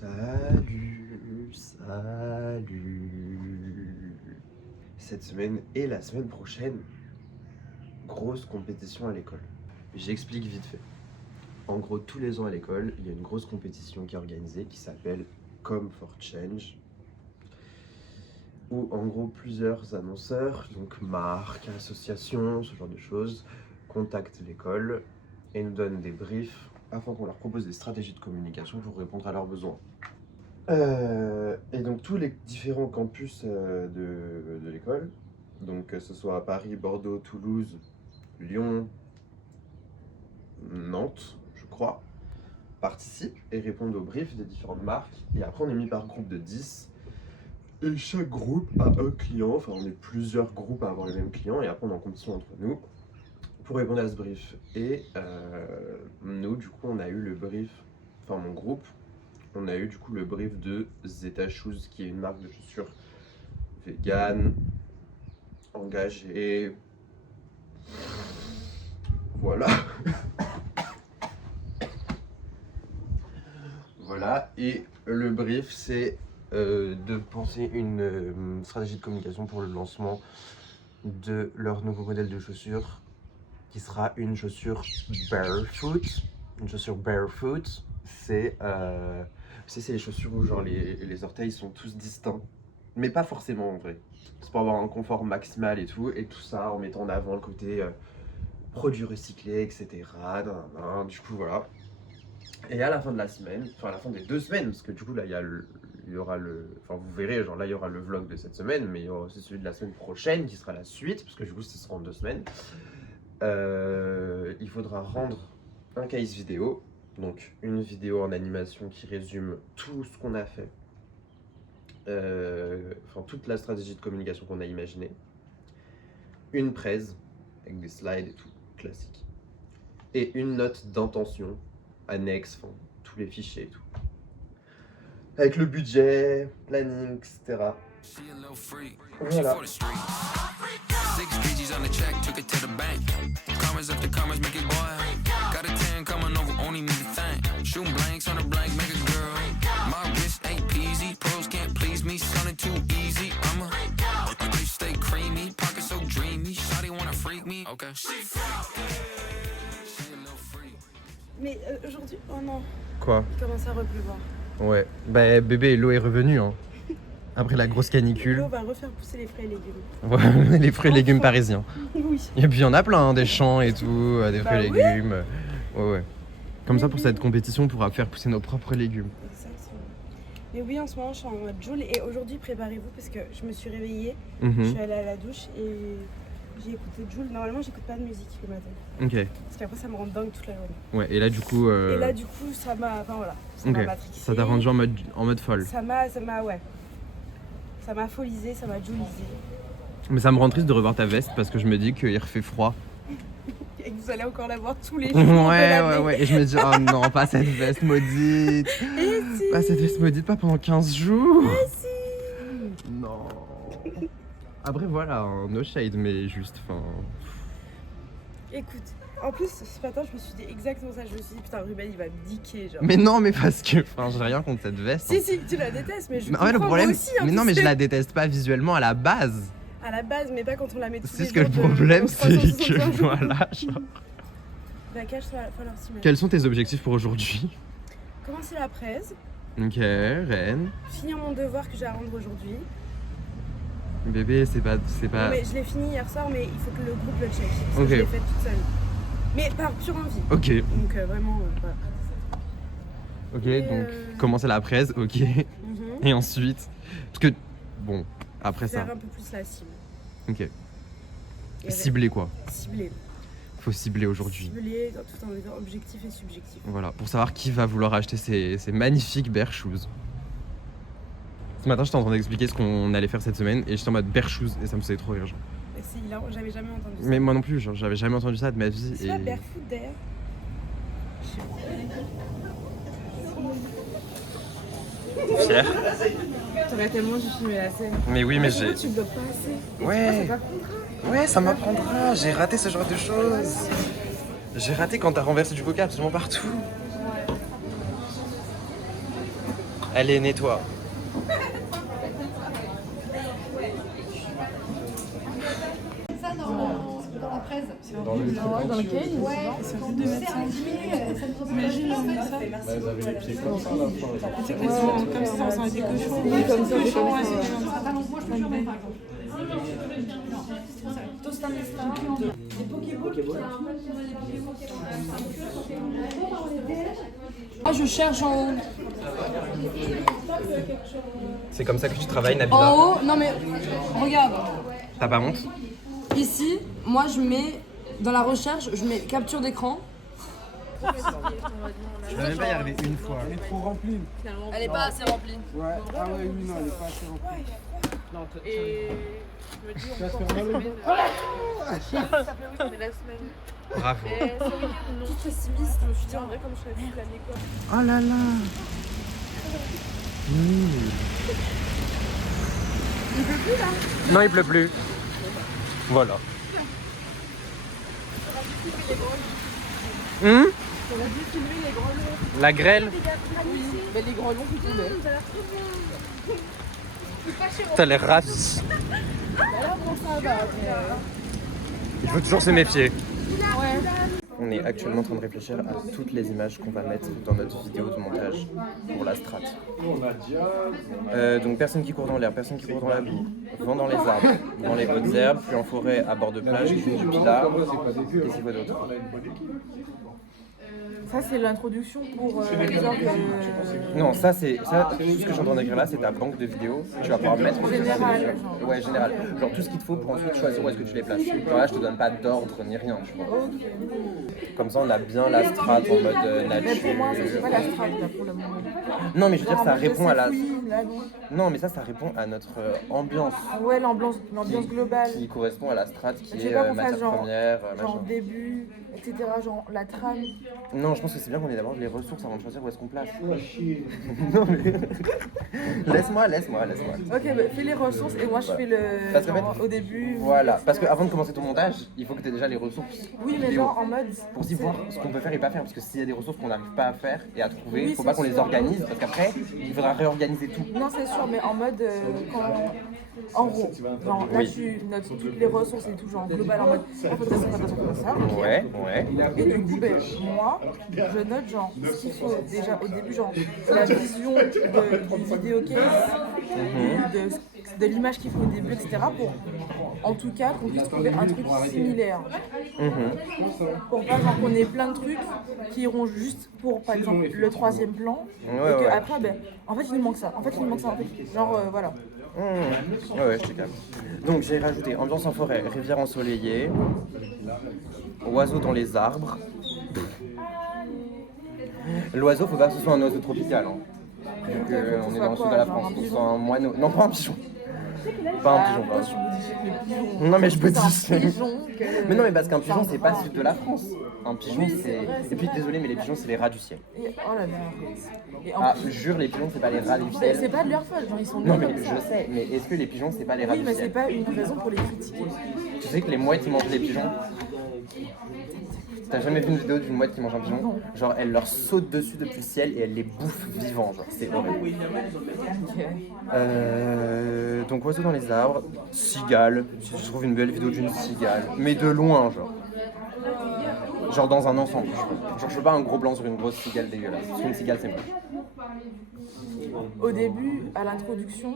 Salut. Cette semaine et la semaine prochaine, grosse compétition à l'école. J'explique vite fait. En gros, tous les ans à l'école, il y a une grosse compétition qui est organisée qui s'appelle Come for Change. Où en gros plusieurs annonceurs, donc marques, associations, ce genre de choses, contactent l'école et nous donnent des briefs afin qu'on leur propose des stratégies de communication pour répondre à leurs besoins. Et donc tous les différents campus de l'école, donc que ce soit à Paris, Bordeaux, Toulouse, Lyon, Nantes, je crois, participent et répondent aux briefs des différentes marques. Et après on est mis par groupe de 10. Et chaque groupe a un client, enfin on est plusieurs groupes à avoir les mêmes clients et après on est en compétition entre nous pour répondre à ce brief. Et nous du coup on a eu le brief, enfin mon groupe, on a eu du coup le brief de Zeta Shoes qui est une marque de chaussures vegan, engagée, voilà. Voilà, et le brief c'est de penser une stratégie de communication pour le lancement de leur nouveau modèle de chaussures qui sera une chaussure barefoot. Une chaussure barefoot, c'est les chaussures où genre les orteils sont tous distincts, mais pas forcément en vrai. C'est pour avoir un confort maximal et tout ça en mettant en avant le côté produits recyclés, etc. Du coup voilà. Et à la fin de la semaine, enfin à la fin des 2 semaines, parce que du coup là il y aura enfin vous verrez, genre là il y aura le vlog de cette semaine, mais il y aura aussi celui de la semaine prochaine qui sera la suite, parce que du coup ce sera en 2 semaines. Il faudra rendre un case vidéo, donc une vidéo en animation qui résume tout ce qu'on a fait, enfin toute la stratégie de communication qu'on a imaginée, une presse avec des slides et tout, classique, et une note d'intention annexe, enfin tous les fichiers et tout, avec le budget, planning, etc. Voilà. Mais aujourd'hui, oh non, Quoi? il commence à repleuvoir. Ouais, bah bébé, l'eau est revenue hein. Après la grosse canicule. L'eau va refaire pousser les fruits et légumes. Voilà, les fruits et légumes Enfin. parisiens. Oui. Et puis il y en a plein, hein, des champs et tout, des fruits et oui. légumes. Ouais. Comme ça, pour Oui. cette compétition, on pourra faire pousser nos propres légumes. Exactement. Mais oui, en ce moment, je suis en mode Joule. Et aujourd'hui, préparez-vous parce que je me suis réveillée. Mhm. Je suis allée à la douche et j'ai écouté Joule. Normalement, j'écoute pas de musique le matin. Ok. Parce qu'après, ça me rend dingue toute la journée. Ouais, et là, du coup. Et là, du coup, ça m'a. Enfin voilà. Ça m'a matrixé. Ça t'a rendu en mode folle. Ça m'a, ouais. Ça m'a folisé, ça m'a joulisé. Mais ça me rend triste de revoir ta veste parce que je me dis qu'il refait froid. Et que vous allez encore la voir tous les jours. Ouais. Et je me dis, oh non, pas cette veste maudite. Et si. Pas cette veste maudite, pas pendant 15 jours. Et si. Non. Après, voilà, no shade, mais juste, enfin. Écoute, en plus, ce matin, je me suis dit exactement ça. Je me suis dit, putain, Ruben, il va me diquer, genre. Mais non, mais parce que, enfin, j'ai rien contre cette veste. Si, tu la détestes, mais je en fait, le problème, moi aussi. Hein, mais non, mais je la déteste pas visuellement à la base. À la base, mais pas quand on la met tous C'est les ce que jours. le problème, c'est que, 365 jours. voilà, genre. Bah, cache, va falloir s'y mettre. Quels sont tes objectifs pour aujourd'hui? Commencer la presse, Ok, reine. finir mon devoir que j'ai à rendre aujourd'hui. Bébé, c'est pas. Non, mais je l'ai fini hier soir, mais il faut que le groupe le check. Parce Ok. que je l'ai fait toute seule. Mais par pure envie. Ok. Donc vraiment, voilà. Ok, Et, donc commencer la presse, ok. Mhm. Et ensuite. Parce que. Bon, après ça. Faire un peu plus la cible. Ok. Et Cibler quoi. Cibler. Faut cibler aujourd'hui. Cibler tout en étant objectif et subjectif. Voilà, pour savoir qui va vouloir acheter ces magnifiques bear shoes. Ce matin, j'étais en train d'expliquer ce qu'on allait faire cette semaine et j'étais en mode bear shoes et ça me faisait trop rire. Genre. Et c'est hilarant, j'avais jamais entendu ça. Mais moi non plus, genre, j'avais jamais entendu ça de ma vie. C'est pas barefoot d'ailleurs. Fier. T'aurais tellement dû filmer la scène. Mais oui, mais j'ai. Tu bloques pas assez. Et Ouais. tu vois, ça t'apprendra. Ouais, ça m'apprendra. J'ai raté ce genre de choses. J'ai raté quand t'as renversé du coca absolument partout. Allez, nettoie. Ça dans la presse. Dans le Dans lequel Ouais, c'est quand un vous de servez médecin. imagine on met ça. Bah, ils avaient les pieds comme ça à la fin. C'est quasiment comme si ça ressemblait à des cochons. Oui, comme ça, cochons, ouais, c'est comme comme ça. ça. Donc moi je peux faire même par exemple. Ah, je cherche en haut. C'est comme ça que tu travailles, Nabila. En haut, non mais regarde. T'as pas honte? Ici, moi je mets dans la recherche, je mets capture d'écran. Je vais même pas y arriver une fois. Elle est trop remplie. Elle est pas assez remplie. Ouais. Ah ouais, oui, non, elle est pas assez remplie. Et je me dis, Tu vas on te peut faire mal au ça fait oui, mais la semaine. Bravo. Mais ce week-end, non. Toute pessimiste, je me suis dit, en vrai, comme je serais toute l'année, quoi. Oh là là. Non, il pleut plus. Voilà. La grêle. Mais les grelons qui tombaient. T'as l'air ravi. Il faut toujours se méfier. On est actuellement en train de réfléchir à toutes les images qu'on va mettre dans notre vidéo de montage pour la strat. Donc personne qui court dans l'air, personne qui court dans la boue, vent dans les arbres, dans les hautes herbes, puis en forêt, à bord de plage, qui fait du pilat. Qu'est-ce qu'il faut d'autre? Ça, c'est l'introduction pour les organes. Non, ça c'est ça. Tout ce que je suis en train d'écrire là, c'est ta banque de vidéos. Tu vas pouvoir mettre. Général, Ouais, général. Genre tout ce qu'il te faut pour ensuite choisir où est-ce que tu les places. Genre là, je te donne pas d'ordre ni rien, tu vois. Comme ça, on a bien la strat en mode Mais nature. pour moi, ça, c'est pas la strat, là, pour le moment. Non, mais je veux dire, Genre, ça en mode répond à la. fouillis, là, non. Non, mais ça répond à notre ambiance. Ah ouais, l'ambiance globale. Qui correspond à la strat qui Je sais est pas qu'on fasse matière genre, première, genre machin. début, etc. Genre la trame. Non, je pense que c'est bien qu'on ait d'abord les ressources avant de choisir où est-ce qu'on place. Non, mais. laisse-moi. Ok, bah, fais les ressources et moi je fais le. Parce qu'en genre, fait- au début. Voilà, parce qu'avant de commencer ton montage, il faut que tu aies déjà les ressources. Oui, mais vidéo. genre en mode. Pour aussi voir ce qu'on peut faire et pas faire, parce que s'il y a des ressources qu'on n'arrive pas à faire et à trouver, Oui, faut c'est pas qu'on les sûr. organise, parce qu'après, il faudra réorganiser tout. Non, c'est sûr, mais en mode. En gros, genre là Oui. tu notes toutes les ressources et tout, genre global en mode. Ah, faut faire ça, ok. Ouais. Et du coup, ben, moi, je note genre ce qu'il faut déjà au début, genre la vision du vidéo case, de l'image qu'il faut au début, etc. pour en tout cas qu'on puisse trouver un truc similaire. Pour pas genre qu'on ait plein de trucs qui iront juste pour par exemple le troisième plan et que ouais. après ben en fait il nous manque ça, en fait genre voilà. Ouais, je te calme. Donc j'ai rajouté ambiance en forêt, rivière ensoleillée, oiseaux dans les arbres. L'oiseau, faut pas que ce soit un oiseau tropical. Hein. Donc on est dans le sud de la France, faut que ce soit un moineau. Non, pas un pigeon. Pas un pigeon, Pourquoi je suis bouddhiste avec le pigeon? Non, mais je peux dire. C'est un pigeon que- Mais non, mais parce qu'un pigeon, c'est pas sud de la France. Un pigeon, c'est. Et puis désolé, mais les pigeons, c'est les rats du ciel. Et- oh là là. Et en Ah, plus, jure, les pigeons, c'est pas les rats du c'est ciel. pas de leur faute, genre ils sont Non, nés mais comme ça. je sais, mais est-ce que les pigeons, c'est pas les rats Oui, du mais c'est ciel? pas une raison pour les critiquer. Tu sais que les mouettes, ils mangent les pigeons? T'as jamais vu une vidéo d'une mouette qui mange un pigeon? Non. Genre, elle leur saute dessus depuis le ciel et elle les bouffe vivants, genre, c'est horrible. Ok. Donc, oiseaux dans les arbres, cigale, si je trouve une belle vidéo d'une cigale, mais de loin, genre. Genre dans un ensemble. Genre, je veux pas un gros blanc sur une grosse cigale dégueulasse. Parce qu'une cigale, c'est moche. Au début, à l'introduction,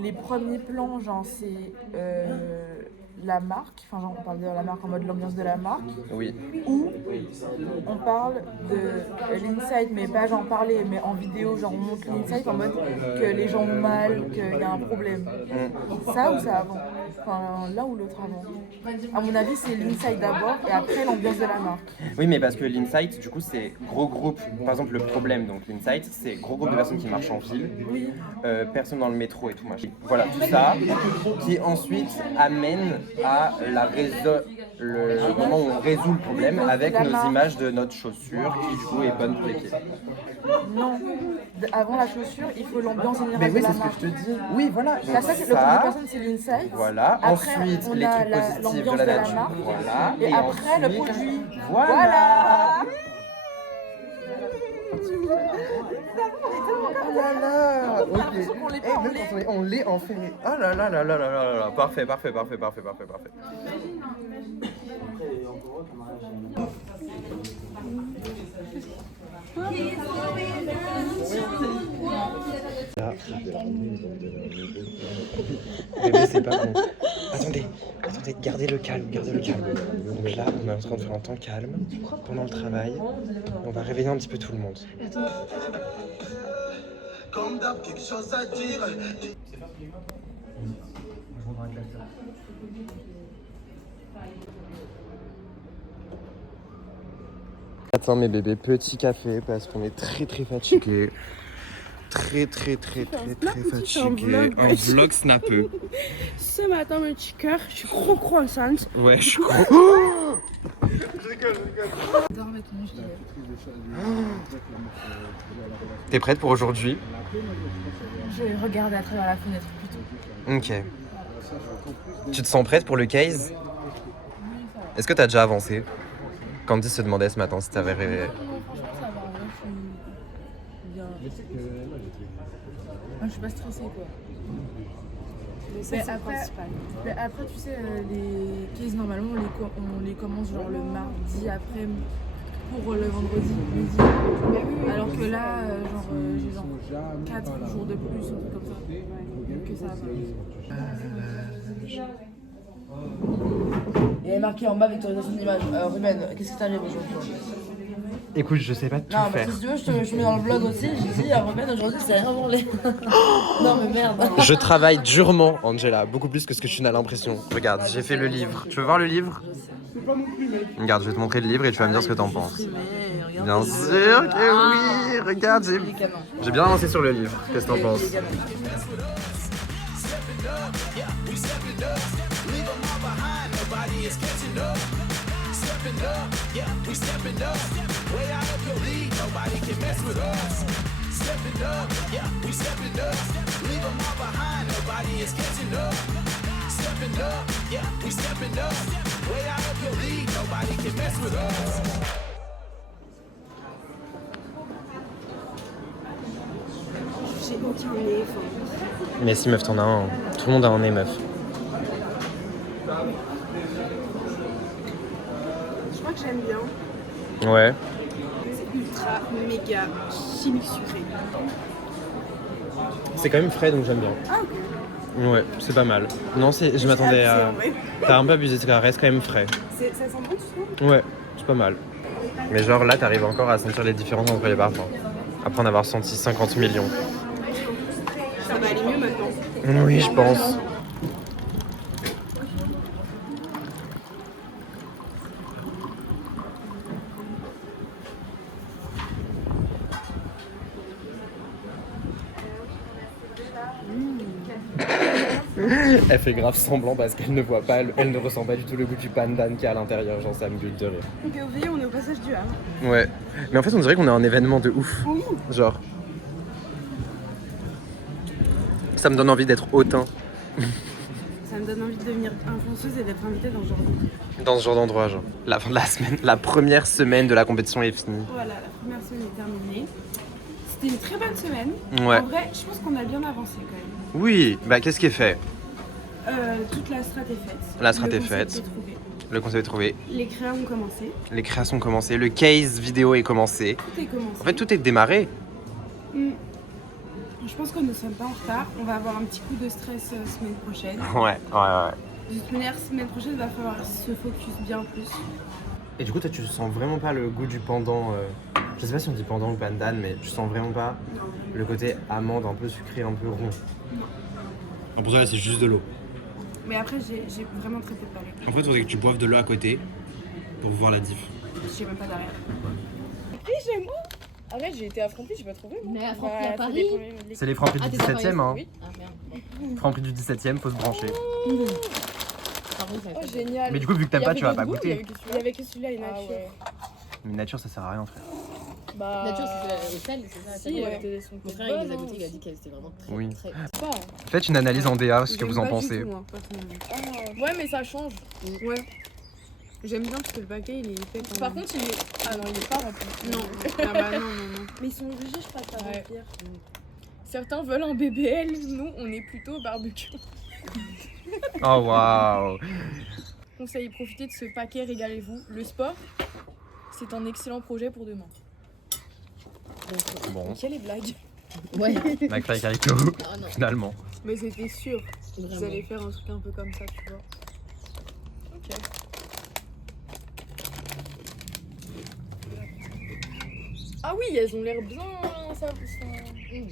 les premiers plans, genre c'est la marque, enfin genre on parle de la marque en mode l'ambiance de la marque, Oui. ou on parle de l'insight, mais pas genre parler, mais en vidéo, genre on montre l'insight en mode que les gens ont mal, qu'il y a un problème. Ça ou ça avant? Enfin l'un ou l'autre avant. À mon avis, c'est l'insight d'abord et après l'ambiance de la marque. Oui, mais parce que l'insight, du coup, c'est gros groupe. Par exemple, le problème, donc l'insight, c'est gros groupe de personnes qui marchent en ville, Oui. personnes dans le métro et tout machin. Voilà, tout ça qui ensuite amène à le moment où on résout le problème avec La nos marque. images de notre chaussure qui, du coup, est bonne pour les pieds. Non. Avant la chaussure, il faut l'ambiance générale Mais oui, de la c'est ce que marque. je te dis. Oui, voilà. Là, Donc ça, c'est le groupe de personnes, c'est l'insight. Voilà. Après, Ensuite, on les a trucs positifs de l'ambiance la de la nature. marque. Voilà. Et après, le ensuite, produit. Voilà. là là. Ok. On l'est Eh, pas en même lait. quand on l'est en fait. Ah là là là là là là là là. Parfait. Là, bébé, c'est pas bon. Attendez, gardez le calme. Donc là, on est en train de faire un temps calme pendant le travail. On va réveiller un petit peu tout le monde. Comme d'hab, quelque chose à dire. Attends mes bébés, petit café parce qu'on est très fatigué. Très fatigué. Un vlog snappeux. Ce matin, mon petit cœur, je suis trop croissante. Ouais, je crois. T'es prête pour aujourd'hui? Je regarde à travers la fenêtre plutôt. Ok. Tu te sens prête pour le case? Est-ce que t'as déjà avancé? Candy se demandait ce matin si t'avais rêvé. Non, franchement, ça va. Moi, je suis bien. Je suis pas stressée, quoi. Mais après, tu sais, les cases, normalement, on les commence genre le mardi après pour le vendredi midi. Alors que là, j'ai genre 4 jours de plus, un truc comme ça. Donc ça va. Il est marqué en bas vectorisation d'image. Ruben, qu'est-ce qui t'arrive aujourd'hui? Écoute, je sais pas tout Non, faire. parce que si tu veux, je mets dans le vlog aussi. J'ai dit à Ruben aujourd'hui, c'est rien branlé. Non, mais merde. Je travaille durement, Angela, beaucoup plus que ce que tu n'as l'impression. Regarde, j'ai fait le livre. Tu veux voir le livre? Regarde, je vais te montrer le livre et tu vas me dire ce que t'en penses. Bien sûr que oui, regarde, j'ai bien avancé sur le livre. Qu'est-ce que t'en penses? J'ai aucun nez. Mais si meuf, t'en as un. Tout le monde a un nez, meuf. Je crois que j'aime bien. Ouais. C'est ultra méga chimique sucré. C'est quand même frais, donc j'aime bien. Ah, ok. Ouais, c'est pas mal. Non, je m'attendais à... abusé, en vrai. T'as un peu abusé, ça reste quand même frais. Ça sent bon, tu trouves? Ouais, c'est pas mal. Mais genre là, t'arrives encore à sentir les différences entre les parfums. Après en avoir senti 50 millions. Ça va aller mieux maintenant. Oui, je pense. Elle fait grave semblant parce qu'elle ne voit pas, elle ne ressent pas du tout le goût du pandan qu'il y a à l'intérieur, genre ça me bulle de rire. Donc vous voyez, on est au passage du Havre. Ouais, mais en fait on dirait qu'on a un événement de ouf. Oui. Genre. Ça me donne envie d'être hautain Ça me donne envie de devenir influenceuse et d'être invitée dans ce genre de... dans ce genre d'endroit, genre. La première semaine de la compétition est finie. Voilà, la première semaine est terminée. C'était une très bonne semaine. Ouais. En vrai, je pense qu'on a bien avancé quand même. Oui, bah qu'est-ce qui est fait? Toute la strat est faite. La strat Le est concept faite. est trouvé. Le concept est trouvé, Les créas ont commencé. les créations ont commencé, le case vidéo est commencé. Tout est commencé. En fait, tout est démarré. Je pense que nous ne sommes pas en retard. On va avoir un petit coup de stress semaine prochaine. Ouais. De toute manière, semaine prochaine, il va falloir se focus bien plus. Et du coup, toi, tu sens vraiment pas le goût du pendant. Je sais pas si on dit pendant ou pandan, mais tu sens vraiment pas le côté amande un peu sucré, un peu rond. Non. Pour ça, là, c'est juste de l'eau. Mais après, j'ai vraiment très peu de palais. En fait, il faudrait que tu boives de l'eau à côté pour voir la diff. Je sais même pas derrière. Ah ouais, j'ai été à Franprix, j'ai pas trouvé. Mais à Franprix à Paris. C'est les francs prix Ah, du t'es à 17ème, hein. Oui. Ah merde. Francs prix du 17ème, faut se brancher. Pardon, ça Oh, génial. Mais du coup, vu que t'aimes pas, tu vas pas goûter. Il y avait que celui-là et nature. Mais nature, ça sert à rien, frère. Bah. Nature, c'était au sel, c'est ça. Si, ouais. son Mon frère, il les a goûtés, il a dit qu'elle était vraiment très, Oui. très... Faites une analyse en DA, ce que vous en J'aime pas du pensez. tout, moi, personnellement. Ouais, mais ça change. Ouais. J'aime bien parce que le paquet, il est épais quand Par même. contre, il est. Ah non, il est pas rempli. Non. Ah bah non. Mais ils sont obligés, je crois, de pas Ouais. remplir. Certains veulent un BBL, nous on est plutôt barbecue. Oh waouh. Conseil, profitez de ce paquet, régalez-vous. Le sport, c'est un excellent projet pour demain. Bon, Quelle est blague? Ouais. McFly Carito, Ah non. finalement. Mais c'était sûr, vous Vraiment. allez faire un truc un peu comme ça, tu vois. Ok. Ah oui, elles ont l'air bien. Ça. Ok.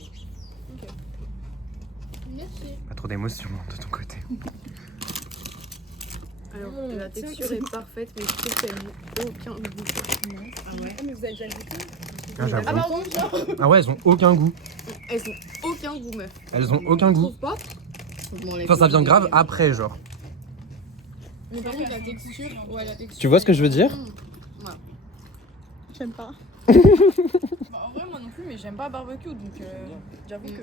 Merci. Pas trop d'émotion de ton côté. Alors, la texture est parfaite, mais je trouve qu'elle n'a aucun goût. Ah ouais. Mais vous avez déjà goûté? Ah, j'avoue. Ah pardon, Ah ouais, elles ont aucun goût. elles ont aucun goût, meuf. Elles ont aucun goût. Trouve pas? Enfin, ça vient grave après, genre. Mais par contre, la texture, ouais, la texture. Tu vois ce que je veux dire? J'aime pas. Bah, en vrai, moi non plus, mais j'aime pas barbecue, donc j'avoue que.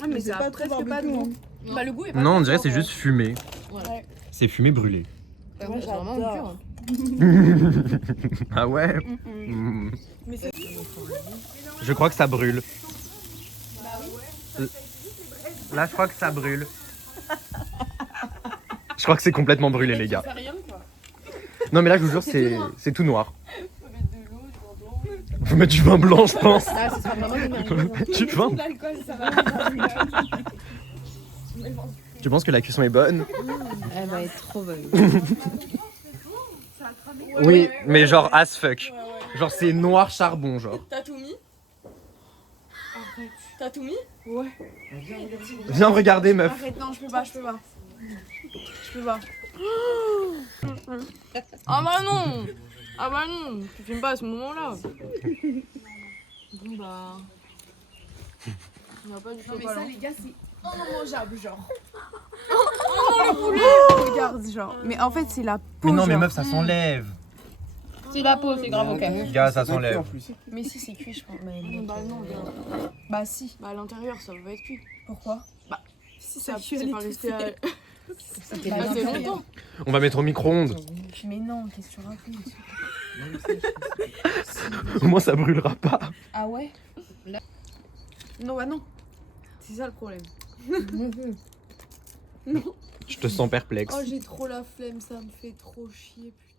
Ah, mais c'est ça pas a très presque pas de barbecue, goût. Bah, le goût est pas Non, on très dirait fort, c'est juste fumé. Ouais. C'est fumé brûlé. Moi, c'est vraiment j'adore. dur. Ah ouais? Mm-mm. Mm. Mais c'est. Je crois que ça brûle. Là, je crois que ça brûle. Je crois que c'est complètement brûlé, les gars. Ça fait rien, quoi. Non, mais là, je vous jure, c'est tout noir. Faut mettre du vin blanc, je pense. Là, ce sera vraiment des Faut mettre du vin. L'alcool, ça va. Tu penses que la cuisson est bonne? Elle va être trop bonne. Oui, mais genre as fuck. Genre, c'est noir charbon, genre. T'as tout mis? T'as tout mis? Ouais. Viens regarder, meuf. Arrête, non, je peux pas. Je peux pas. Ah bah non! Ah bah non! Tu filmes pas à ce moment-là. Bon bah. On va pas du tout. Non mais ça, les gars, c'est immangeable, genre. Oh non, le poulet! Regarde, genre. Mais en fait, c'est la peau. Mais non, mais genre. meuf, ça s'enlève. C'est la peau, c'est grave, ok. Gars, ça s'enlève. Mais si, c'est cuit, je pense. Bah non, bah si. Bah à l'intérieur, ça va être cuit. Pourquoi? Bah si ça cuit, c'est pas resté à. C'était Bah, c'est longtemps. On va mettre au micro-ondes. Mais non, qu'est-ce que tu racontes? Au moins, ça brûlera pas. Ah ouais? Non, bah non. C'est ça le problème. Je te sens perplexe. Oh, j'ai trop la flemme, ça me fait trop chier, putain.